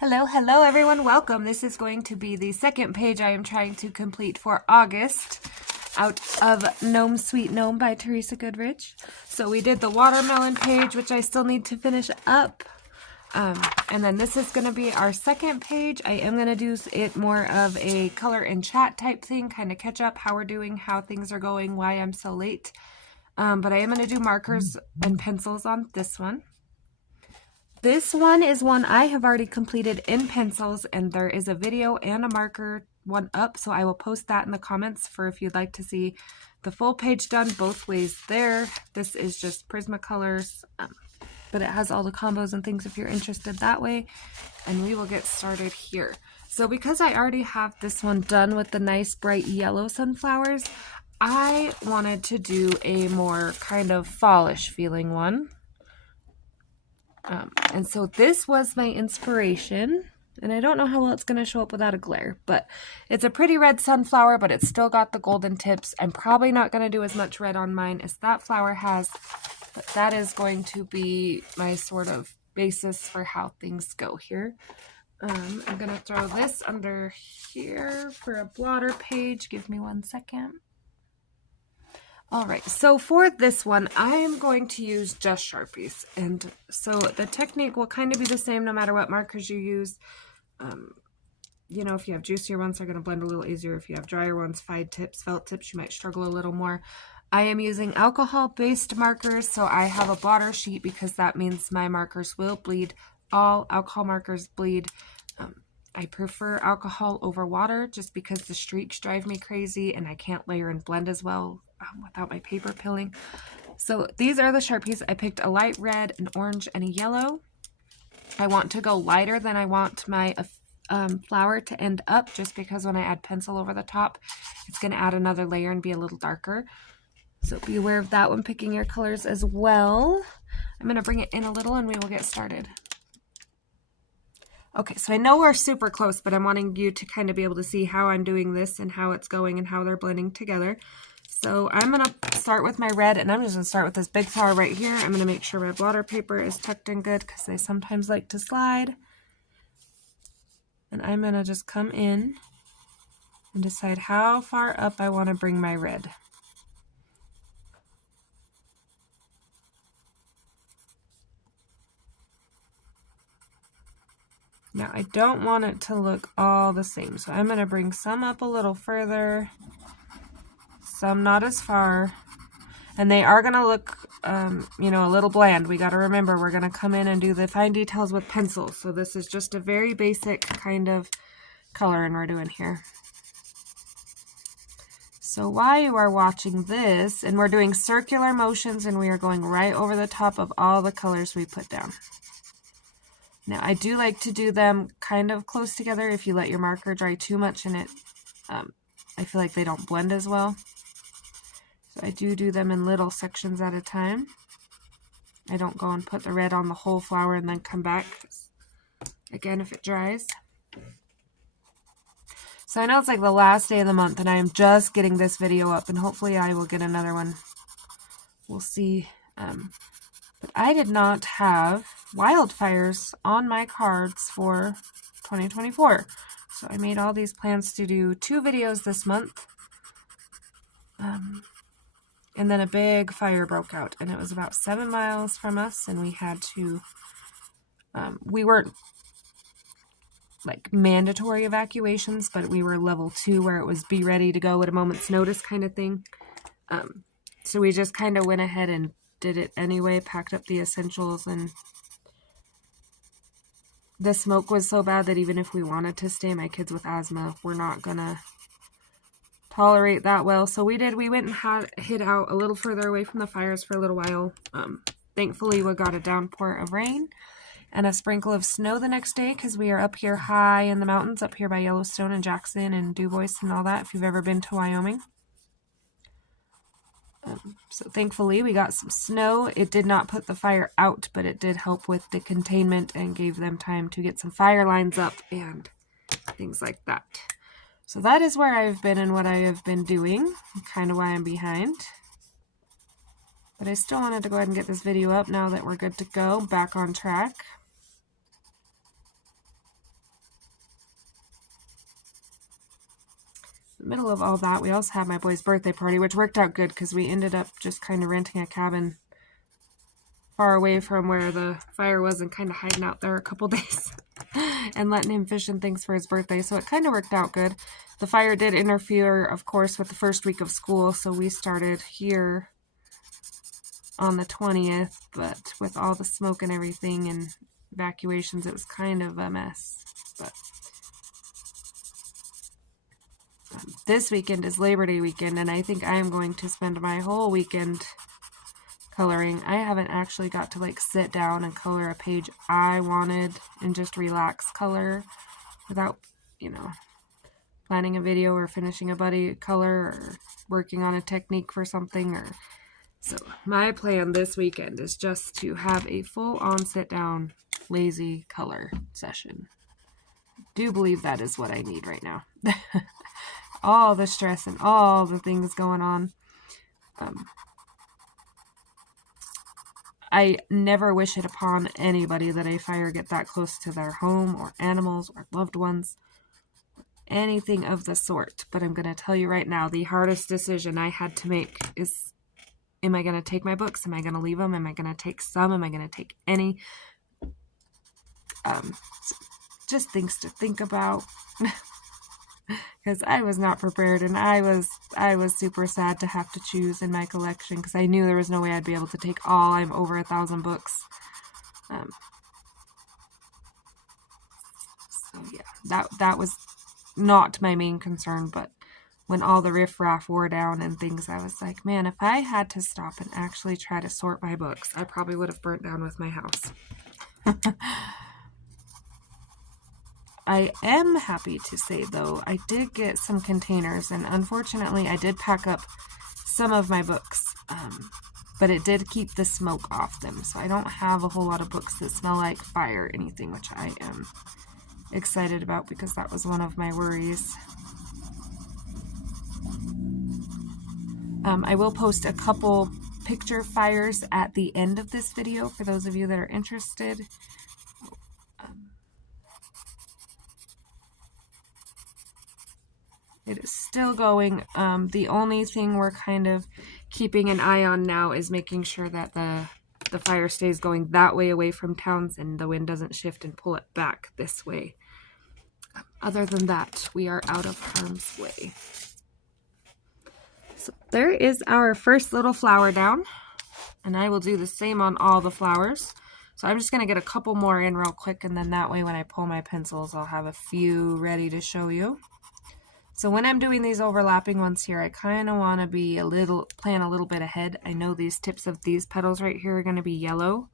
Hello everyone, welcome. This is going to be the second page I am trying to complete for August out of Gnome Sweet Gnome by Teresa Goodrich. So we did the watermelon page, which I still need to finish up. And then this is going to be our second page. I am going to do it more of a color and chat type thing, kind of catch up how we're doing, how things are going, why I'm so late. But I am going to do markers and pencils on this one. This one is one I have already completed in pencils, and there is a video and a marker one up, so I will post that in the comments for if you'd like to see the full page done both ways there. This is just Prismacolors, but it has all the combos and things if you're interested that way, and we will get started here. So because I already have this one done with the nice bright yellow sunflowers, I wanted to do a more kind of fallish feeling one. And so this was my inspiration, and I don't know how well it's going to show up without a glare, but it's a pretty red sunflower, but it's still got the golden tips. I'm probably not going to do as much red on mine as that flower has, but that is going to be my sort of basis for how things go here. I'm going to throw this under here for a blotter page. Give me 1 second. All right, so for this one, I am going to use just Sharpies. And so the technique will kind of be the same no matter what markers you use. You know, if you have juicier ones, they're going to blend a little easier. If you have drier ones, felt tips, you might struggle a little more. I am using alcohol-based markers, so I have a blotter sheet because that means my markers will bleed. All alcohol markers bleed. I prefer alcohol over water just because the streaks drive me crazy and I can't layer and blend as well without my paper pilling. So these are the Sharpies. I picked a light red, an orange, and a yellow. I want to go lighter than I want my flower to end up just because when I add pencil over the top, it's going to add another layer and be a little darker. So be aware of that when picking your colors as well. I'm going to bring it in a little and we will get started. Okay, so I know we're super close, but I'm wanting you to kind of be able to see how I'm doing this and how it's going and how they're blending together. So I'm going to start with my red, and I'm just going to start with this big flower right here. I'm going to make sure my blotter paper is tucked in good because they sometimes like to slide. And I'm going to just come in and decide how far up I want to bring my red. Now, I don't want it to look all the same, so I'm going to bring some up a little further, some not as far, and they are going to look, you know, a little bland. We got to remember we're going to come in and do the fine details with pencils, so this is just a very basic kind of coloring we're doing here. So while you are watching this, and we're doing circular motions, and we are going right over the top of all the colors we put down. Now, I do like to do them kind of close together. If you let your marker dry too much in it, I feel like they don't blend as well. So I do them in little sections at a time. I don't go and put the red on the whole flower and then come back, again, if it dries. So I know it's like the last day of the month, and I am just getting this video up, and hopefully I will get another one. We'll see. But I did not have wildfires on my cards for 2024. So I made all these plans to do 2 videos this month. And then a big fire broke out, and it was about 7 miles from us, and we had to, we weren't like mandatory evacuations, but we were level 2 where it was be ready to go at a moment's notice kind of thing. So we just kind of went ahead and did it anyway, packed up the essentials, and the smoke was so bad that even if we wanted to stay, my kids with asthma were not gonna tolerate that well. So we went and hid out a little further away from the fires for a little while. Thankfully we got a downpour of rain and a sprinkle of snow the next day because we are up here high in the mountains, up here by Yellowstone and Jackson and Dubois and all that, if you've ever been to Wyoming. So thankfully we got some snow. It did not put the fire out, but it did help with the containment and gave them time to get some fire lines up and things like that. So that is where I've been and what I have been doing, kind of why I'm behind. But I still wanted to go ahead and get this video up now that we're good to go, back on track. middle of all that, we also had my boy's birthday party, which worked out good because we ended up just kind of renting a cabin far away from where the fire was and kind of hiding out there a couple days and letting him fish and things for his birthday. So it kind of worked out good. The fire did interfere, of course, with the first week of school. So we started here on the 20th, but with all the smoke and everything and evacuations, it was kind of a mess. But this weekend is Labor Day weekend, and I think I am going to spend my whole weekend coloring. I haven't actually got to like sit down and color a page I wanted and just relax color without, you know, planning a video or finishing a buddy color or working on a technique for something. Or so my plan this weekend is just to have a full-on sit-down lazy color session. I do believe that is what I need right now. All the stress and all the things going on. I never wish it upon anybody that a fire get that close to their home or animals or loved ones, anything of the sort. But I'm going to tell you right now, the hardest decision I had to make is, am I going to take my books? Am I going to leave them? Am I going to take some? Am I going to take any? Just things to think about. Because I was not prepared, and I was super sad to have to choose in my collection because I knew there was no way I'd be able to take all. I'm over 1,000 books. So yeah, that was not my main concern, but when all the riffraff wore down and things, I was like, man, if I had to stop and actually try to sort my books, I probably would have burnt down with my house. I am happy to say, though, I did get some containers, and unfortunately I did pack up some of my books, but it did keep the smoke off them, so I don't have a whole lot of books that smell like fire or anything, which I am excited about because that was one of my worries. I will post a couple picture fires at the end of this video for those of you that are interested. It is still going. The only thing we're kind of keeping an eye on now is making sure that the fire stays going that way away from towns and the wind doesn't shift and pull it back this way. Other than that, we are out of harm's way. So there is our first little flower down, and I will do the same on all the flowers. So I'm just going to get a couple more in real quick, and then that way when I pull my pencils, I'll have a few ready to show you. So when I'm doing these overlapping ones here, I kind of want to be plan a little bit ahead. I know these tips of these petals right here are going to be yellow.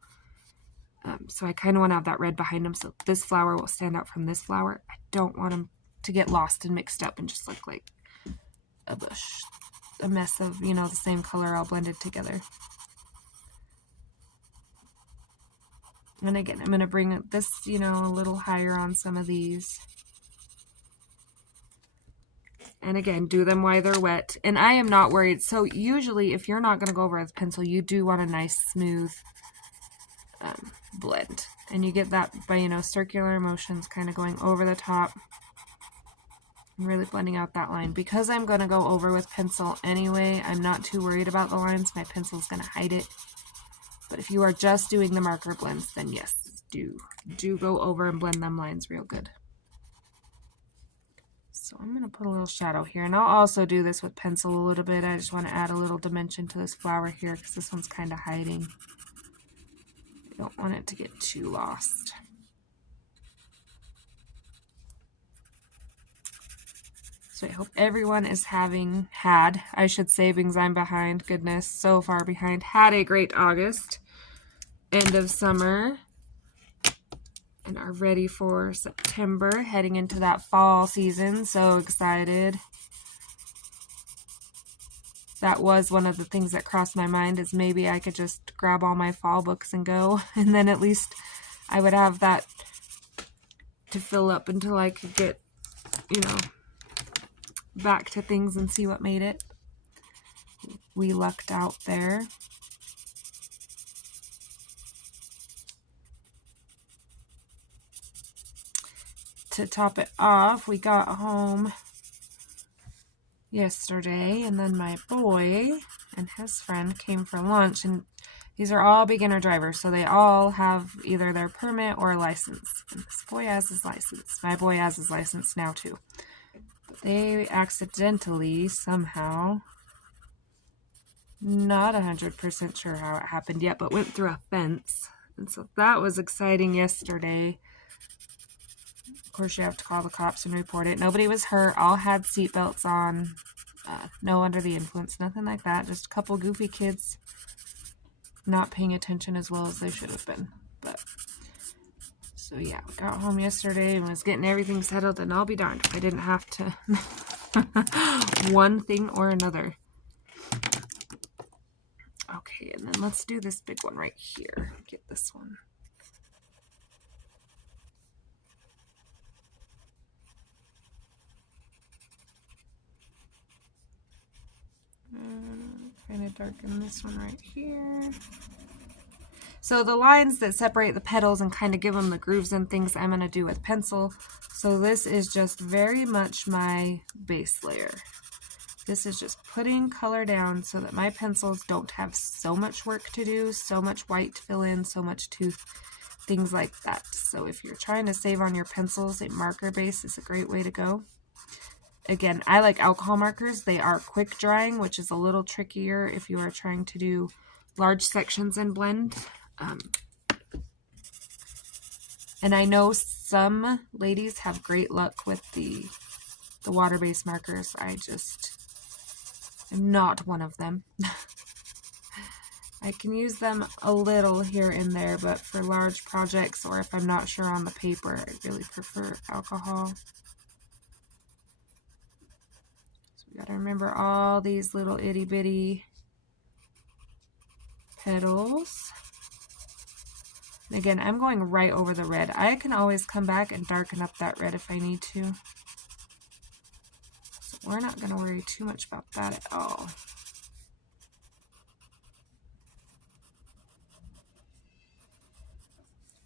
So I kind of want to have that red behind them so this flower will stand out from this flower. I don't want them to get lost and mixed up and just look like a bush, a mess of, you know, the same color all blended together. And again, I'm going to bring this, you know, a little higher on some of these. And again, do them while they're wet. And I am not worried. So usually if you're not going to go over with pencil, you do want a nice smooth blend. And you get that by, you know, circular motions kind of going over the top. And really blending out that line. Because I'm going to go over with pencil anyway, I'm not too worried about the lines. My pencil's going to hide it. But if you are just doing the marker blends, then yes, do go over and blend them lines real good. So I'm going to put a little shadow here, and I'll also do this with pencil a little bit. I just want to add a little dimension to this flower here because this one's kind of hiding. I don't want it to get too lost. So I hope everyone is I should say because I'm behind, goodness, so far behind, had a great August, end of summer. And are ready for September, heading into that fall season. So excited. That was one of the things that crossed my mind, is maybe I could just grab all my fall books and go. And then at least I would have that to fill up until I could get, you know, back to things and see what made it. We lucked out there. To top it off, we got home yesterday, and then my boy and his friend came for lunch, and these are all beginner drivers, so they all have either their permit or a license. And this boy has his license. My boy has his license now too. But they accidentally, somehow, not 100% sure how it happened yet, but went through a fence. And so that was exciting yesterday. Of course, you have to call the cops and report it. Nobody was hurt. All had seatbelts on. No under the influence. Nothing like that. Just a couple goofy kids not paying attention as well as they should have been. But so yeah, we got home yesterday and was getting everything settled, and I'll be darned if I didn't have to one thing or another. Okay, and then let's do this big one right here. Get this one. Kind of darken this one right here. So the lines that separate the petals and kind of give them the grooves and things I'm going to do with pencil. So this is just very much my base layer. This is just putting color down so that my pencils don't have so much work to do, so much white to fill in, so much tooth, things like that. So if you're trying to save on your pencils, a marker base is a great way to go. Again, I like alcohol markers. They are quick drying, which is a little trickier if you are trying to do large sections and blend. And I know some ladies have great luck with the water-based markers. I just am not one of them. I can use them a little here and there, but for large projects or if I'm not sure on the paper, I really prefer alcohol. So we got to remember all these little itty bitty petals. And again, I'm going right over the red. I can always come back and darken up that red if I need to. So we're not going to worry too much about that at all.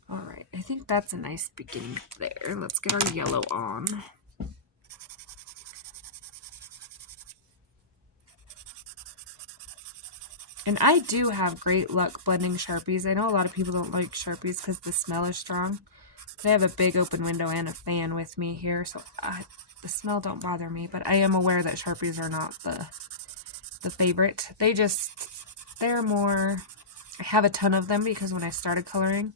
All right, I think that's a nice beginning there. Let's get our yellow on. And I do have great luck blending Sharpies. I know a lot of people don't like Sharpies because the smell is strong. But I have a big open window and a fan with me here, so the smell don't bother me. But I am aware that Sharpies are not the favorite. They're more, I have a ton of them because when I started coloring,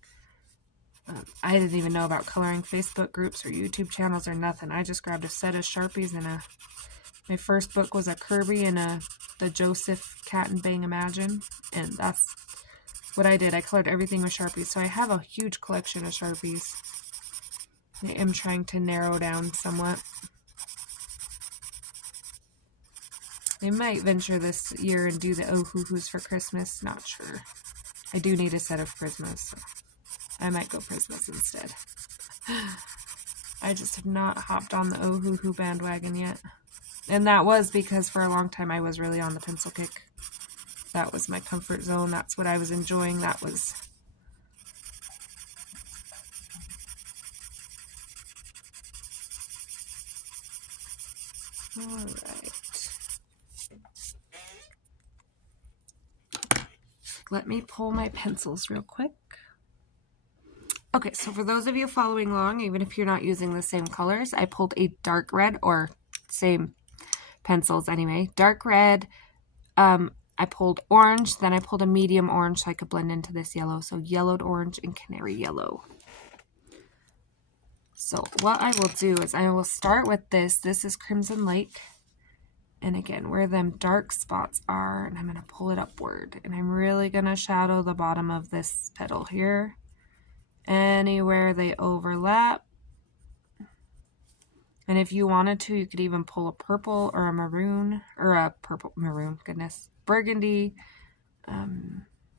I didn't even know about coloring Facebook groups or YouTube channels or nothing. I just grabbed a set of Sharpies and my first book was a Kirby and the Joseph Cat and Bang Imagine, and that's what I did. I colored everything with Sharpies, so I have a huge collection of Sharpies. I am trying to narrow down somewhat. I might venture this year and do the Oh Hoo Hoos for Christmas, not sure. I do need a set of Prismas, so I might go Prismas instead. I just have not hopped on the Oh Hoo Hoo bandwagon yet. And that was because for a long time I was really on the pencil kick. That was my comfort zone. That's what I was enjoying. That was... All right. Let me pull my pencils real quick. Okay, so for those of you following along, even if you're not using the same colors, I pulled a dark red, or same pencils anyway, dark red. I pulled orange, then I pulled a medium orange so I could blend into this yellow. So yellowed orange and canary yellow. So what I will do is I will start with this. This is Crimson Lake. And again, where them dark spots are, and I'm going to pull it upward. And I'm really going to shadow the bottom of this petal here. Anywhere they overlap. And if you wanted to, you could even pull a purple or a maroon, or a maroon, goodness, burgundy,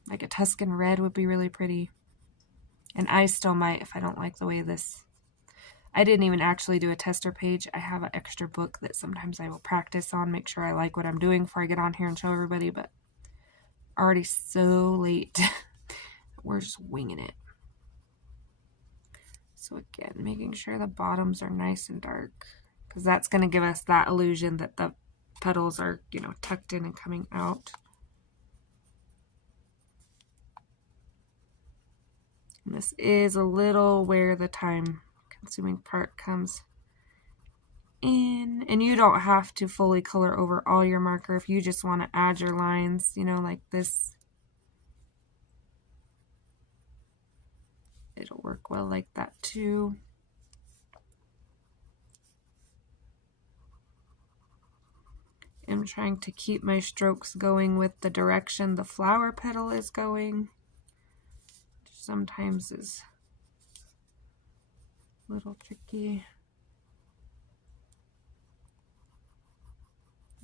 like a Tuscan red would be really pretty. And I still might, if I don't like the way this, I didn't even actually do a tester page. I have an extra book that sometimes I will practice on, make sure I like what I'm doing before I get on here and show everybody, but already so late. We're just winging it. So again, making sure the bottoms are nice and dark, because that's going to give us that illusion that the petals are, you know, tucked in and coming out. And this is a little where the time consuming part comes in. And you don't have to fully color over all your marker if you just want to add your lines, you know, like this. It'll work well like that too. I'm trying to keep my strokes going with the direction the flower petal is going. Sometimes is a little tricky.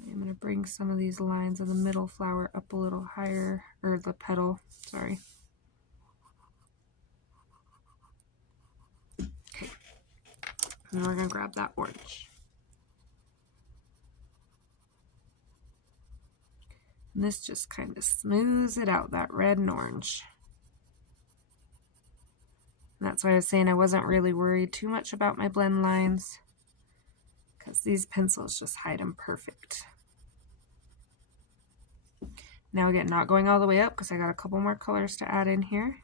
I'm going to bring some of these lines of the middle flower up a little higher, or the petal, sorry. Okay, and we're going to grab that orange. And this just kind of smooths it out, that red and orange. And that's why I was saying I wasn't really worried too much about my blend lines, because these pencils just hide them perfect. Now again, not going all the way up because I got a couple more colors to add in here.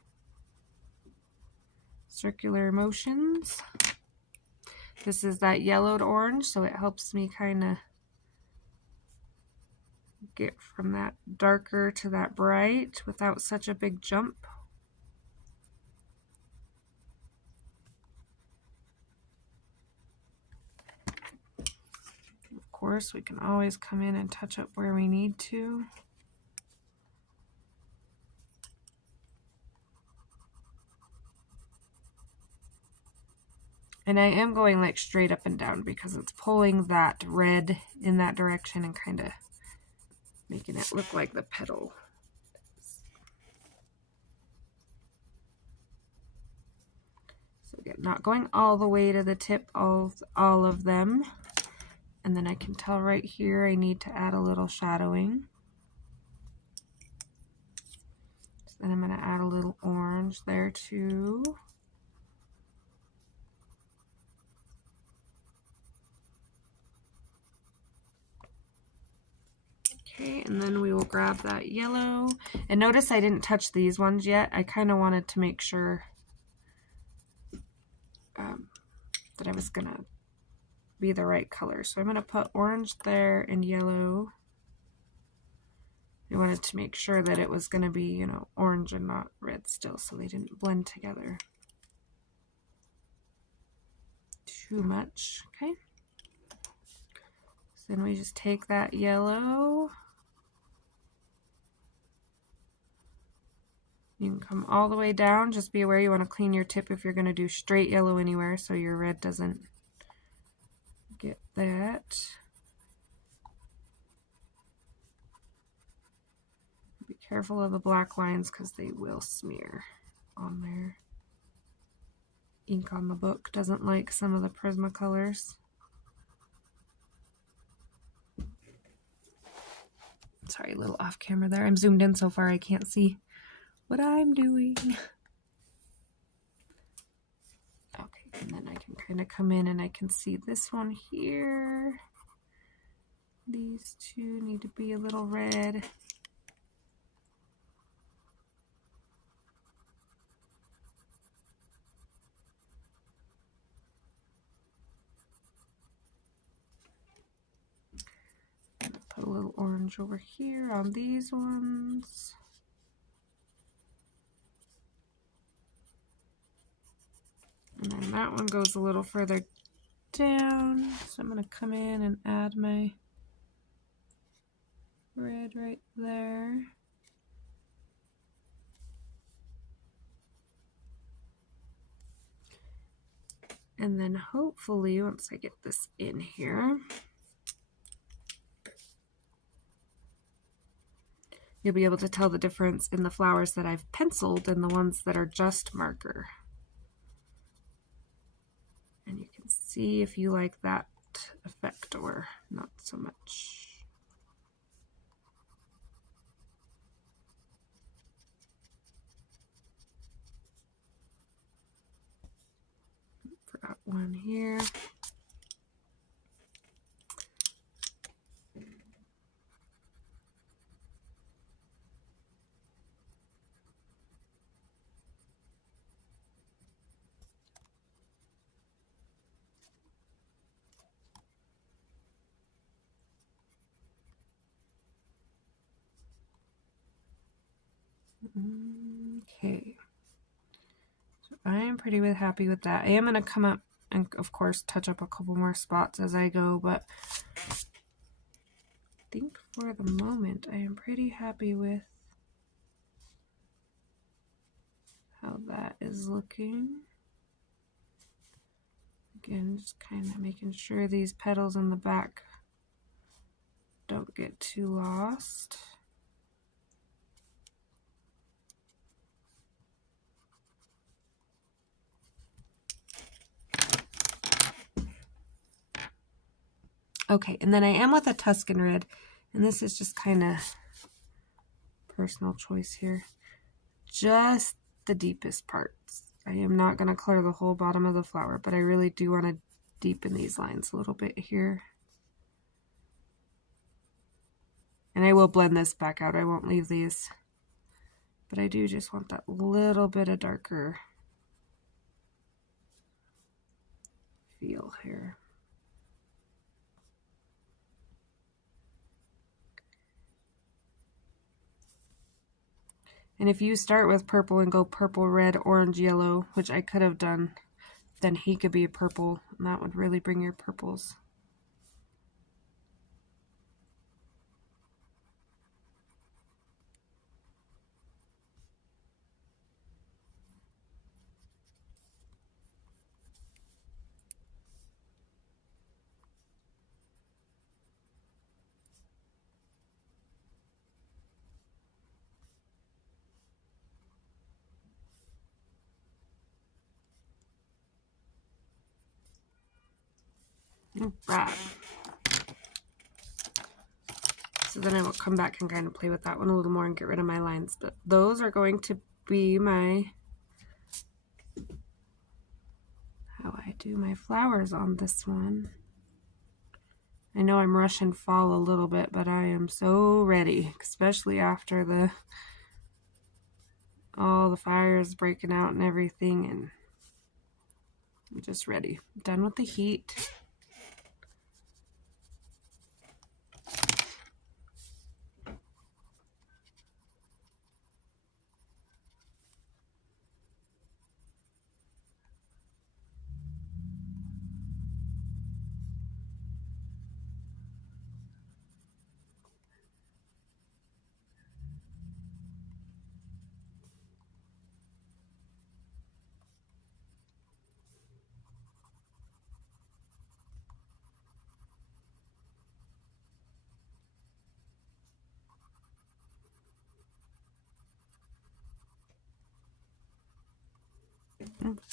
Circular motions. This is that yellowed orange, so it helps me kind of get from that darker to that bright without such a big jump. Of course, we can always come in and touch up where we need to. And I am going like straight up and down because it's pulling that red in that direction and kind of making it look like the petal. So again, not going all the way to the tip of all of them. And then I can tell right here I need to add a little shadowing. So then I'm going to add a little orange there too. Okay, and then we will grab that yellow. And notice I didn't touch these ones yet. I kind of wanted to make sure that I was going to be the right color. So I'm going to put orange there and yellow. I wanted to make sure that it was going to be, you know, orange and not red still, so they didn't blend together too much. Okay. So then we just take that yellow. You can come all the way down. Just be aware you want to clean your tip if you're going to do straight yellow anywhere so your red doesn't get that. Be careful of the black lines because they will smear on there. Ink on the book doesn't like some of the Prismacolors. Sorry, a little off camera there. I'm zoomed in so far I can't see what I'm doing. Okay, and then I can kind of come in and I can see this one here. These two need to be a little red. Put a little orange over here on these ones. And then that one goes a little further down. So I'm going to come in and add my red right there. And then hopefully once I get this in here, you'll be able to tell the difference in the flowers that I've penciled and the ones that are just marker. And you can see if you like that effect or not so much. Forgot one here. Okay. So I am pretty happy with that. I am going to come up and, of course, touch up a couple more spots as I go, but I think for the moment I am pretty happy with how that is looking. Again, just kind of making sure these petals on the back don't get too lost. Okay, and then I am with a Tuscan Red, and this is just kind of personal choice here. Just the deepest parts. I am not going to color the whole bottom of the flower, but I really do want to deepen these lines a little bit here. And I will blend this back out. I won't leave these. But I do just want that little bit of darker feel here. And if you start with purple and go purple, red, orange, yellow, which I could have done, then he could be a purple, and that would really bring your purples. Right. So then I will come back and kind of play with that one a little more and get rid of my lines. But those are going to be my, how I do my flowers on this one. I know I'm rushing fall a little bit, but I am so ready, especially after all the fires breaking out and everything, and I'm just ready. Done with the heat.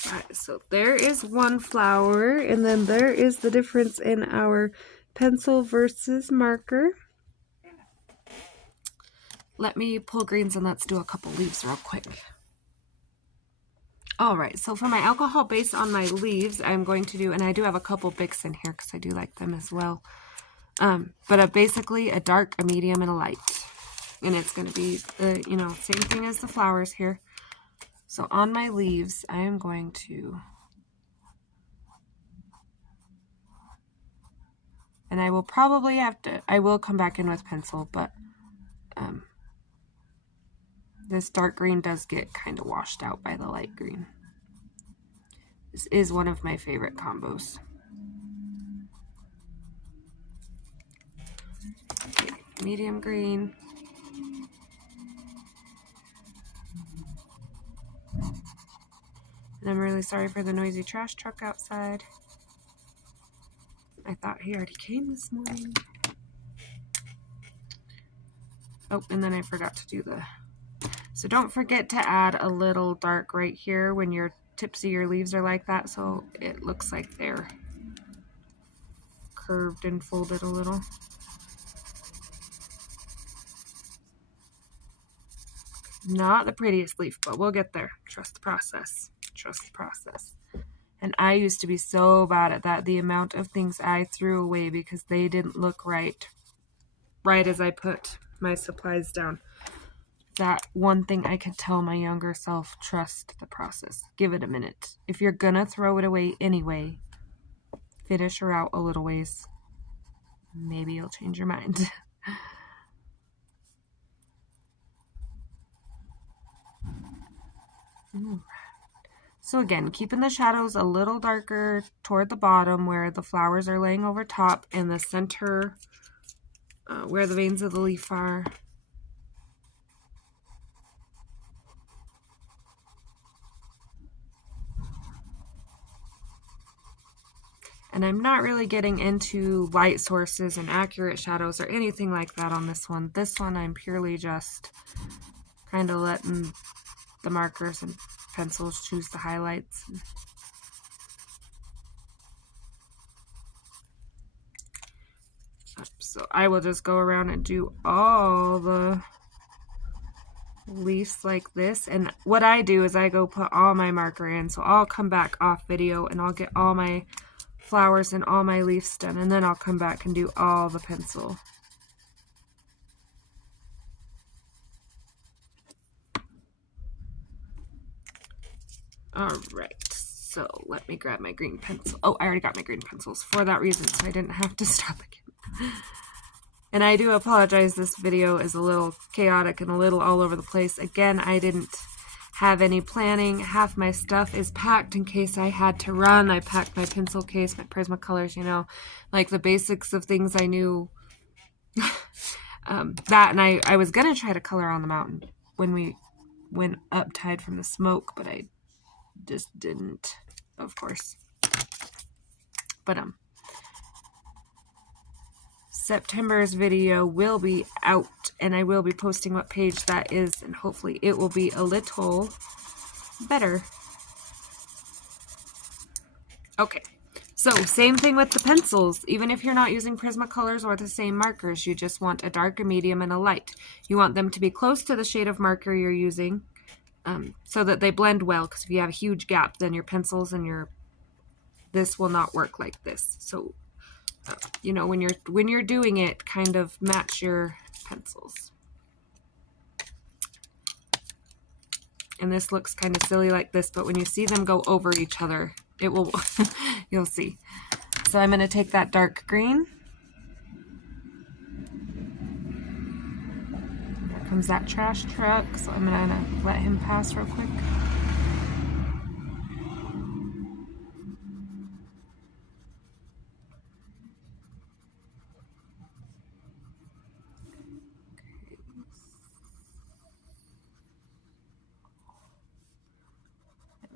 Alright, so there is one flower, and then there is the difference in our pencil versus marker. Let me pull greens and let's do a couple leaves real quick. Alright, so for my alcohol base on my leaves, I'm going to do, and I do have a couple Bics in here because I do like them as well. But basically a dark, a medium, and a light. And it's going to be, you know, same thing as the flowers here. So on my leaves, I am going to, and I will probably have to, I will come back in with pencil, but this dark green does get kind of washed out by the light green. This is one of my favorite combos. Okay, medium green. And I'm really sorry for the noisy trash truck outside. I thought he already came this morning. Oh, and then I forgot to do the... So don't forget to add a little dark right here when your tips of your leaves are like that, so it looks like they're curved and folded a little. Not the prettiest leaf, but we'll get there. Trust the process. Trust the process. And I used to be so bad at that. The amount of things I threw away because they didn't look right as I put my supplies down. That one thing I could tell my younger self, trust the process. Give it a minute. If you're gonna throw it away anyway, finish her out a little ways. Maybe you'll change your mind. So again, keeping the shadows a little darker toward the bottom where the flowers are laying over top, and the center where the veins of the leaf are. And I'm not really getting into light sources and accurate shadows or anything like that on this one. This one I'm purely just kind of letting the markers and pencils choose the highlights. So I will just go around and do all the leaves like this. And what I do is I go put all my marker in. So I'll come back off video and I'll get all my flowers and all my leaves done. And then I'll come back and do all the pencil. All right, so let me grab my green pencil. Oh, I already got my green pencils for that reason, so I didn't have to stop again. And I do apologize, this video is a little chaotic and a little all over the place. Again, I didn't have any planning. Half my stuff is packed in case I had to run. I packed my pencil case, my Prismacolors, you know, like the basics of things I knew. That, and I was going to try to color on the mountain when we went up tide from the smoke, but I just didn't, of course. But September's video will be out, and I will be posting what page that is, and hopefully it will be a little better. Okay, so same thing with the pencils. Even if you're not using Prismacolors or the same markers, you just want a dark, a medium, and a light. You want them to be close to the shade of marker you're using, so that they blend well, because if you have a huge gap, then your pencils and this will not work like this. So you know, when you're doing it, kind of match your pencils. And this looks kind of silly like this, but when you see them go over each other, it will you'll see. So I'm going to take that dark green. Here comes that trash truck, so I'm going to let him pass real quick.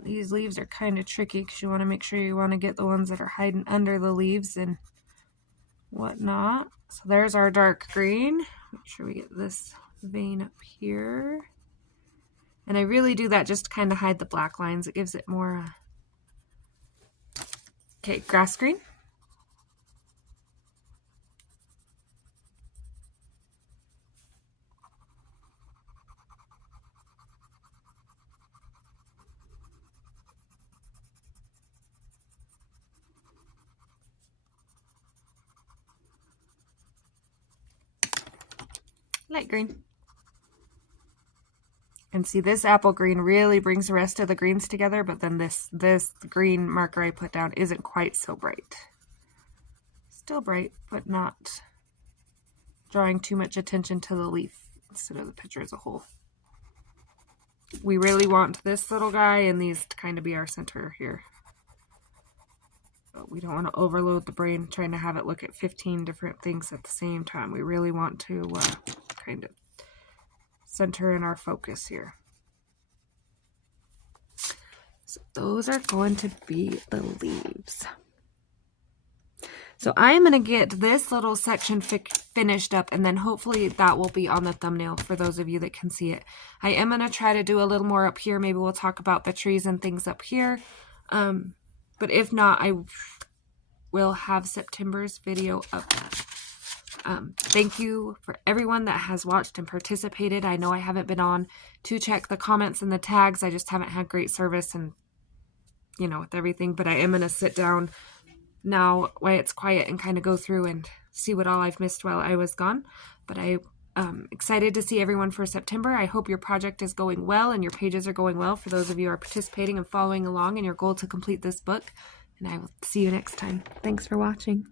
These leaves are kind of tricky because you want to make sure you want to get the ones that are hiding under the leaves and whatnot. So there's our dark green. Make sure we get this vein up here. And I really do that just to kind of hide the black lines. It gives it more. Okay, grass green. Light green. And see, this apple green really brings the rest of the greens together, but then this green marker I put down isn't quite so bright. Still bright, but not drawing too much attention to the leaf instead of the picture as a whole. We really want this little guy and these to kind of be our center here. But we don't want to overload the brain trying to have it look at 15 different things at the same time. We really want to kind of center in our focus here. So those are going to be the leaves. So I am going to get this little section finished up, and then hopefully that will be on the thumbnail for those of you that can see it. I am going to try to do a little more up here. Maybe we'll talk about the trees and things up here. But if not, I will have September's video up. Thank you for everyone that has watched and participated. I know I haven't been on to check the comments and the tags. I just haven't had great service and, you know, with everything. But I am going to sit down now while it's quiet and kind of go through and see what all I've missed while I was gone. But I'm excited to see everyone for September. I hope your project is going well and your pages are going well for those of you who are participating and following along in your goal to complete this book. And I will see you next time. Thanks for watching.